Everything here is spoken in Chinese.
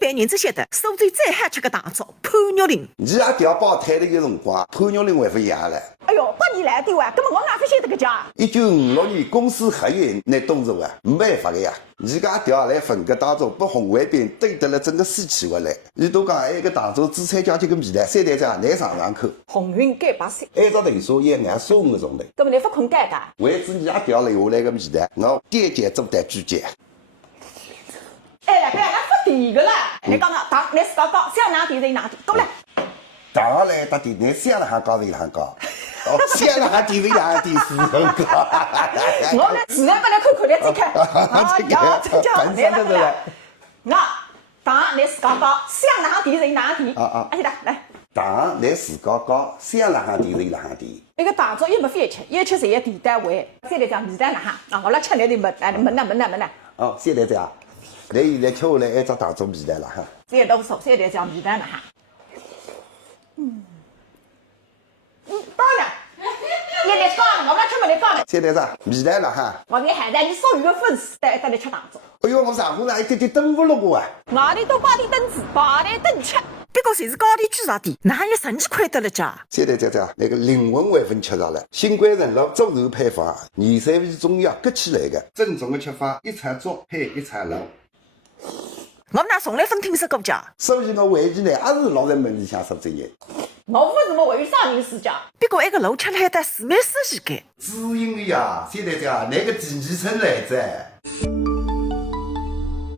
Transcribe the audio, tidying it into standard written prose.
般人只晓得苏州最好吃个大枣潘玉玲。你也调包摊了个辰光，潘玉玲还不一样了。哎呦，8年来对哇，根本我哪不晓得个家。1956年公司合约拿董事啊，没办法个呀。你家调下来分个大枣，把红卫兵堆得了整个死气活来。你都讲还有个大枣紫菜椒这个味道，三台长难尝口。红云盖白山，按照头说也按15个钟头。根本你不困干噶。为止你也调留下来个味道，我点检做得拒绝。哎，老板，俺不地个啦！你讲讲，糖你自家高，想哪点就哪点，过来。糖来到底，你想了还高，为哪高？哦，想了还点为哪点是很高。我呢，自然把你看看来再看。啊呀，这叫来了来。那糖你自家高，想哪点就哪点。阿西达来。糖你自家高，想了还点就哪点。那个大枣也没法吃，一吃侪要地单位。现在讲味道哪哈？啊，我来吃你的门。哦，现在这样。你现在吃下来按照大枣味道了哈。这都熟，现在讲味道哪哈？当然，你来讲，我们吃没来讲的。现在啥味道了哈？我给海带，你少有个粉丝带你吃大枣。哎呦，我上回还一点点灯不落过啊！外里都摆点灯子，摆点灯吃。别个侪是高低居茶店，哪有12块得了家？现在这那个灵魂还分吃上了。新冠人肉猪肉配方，23味中药搁起来的。正宗的吃法，一餐粥配一餐肉。我们那从来分听说过家。所以我回去呢，还是老在门里向说这些。我为什么会有上人世家？别个那个路吃了还得4万4千间。知音的呀，现在那个第2层来着。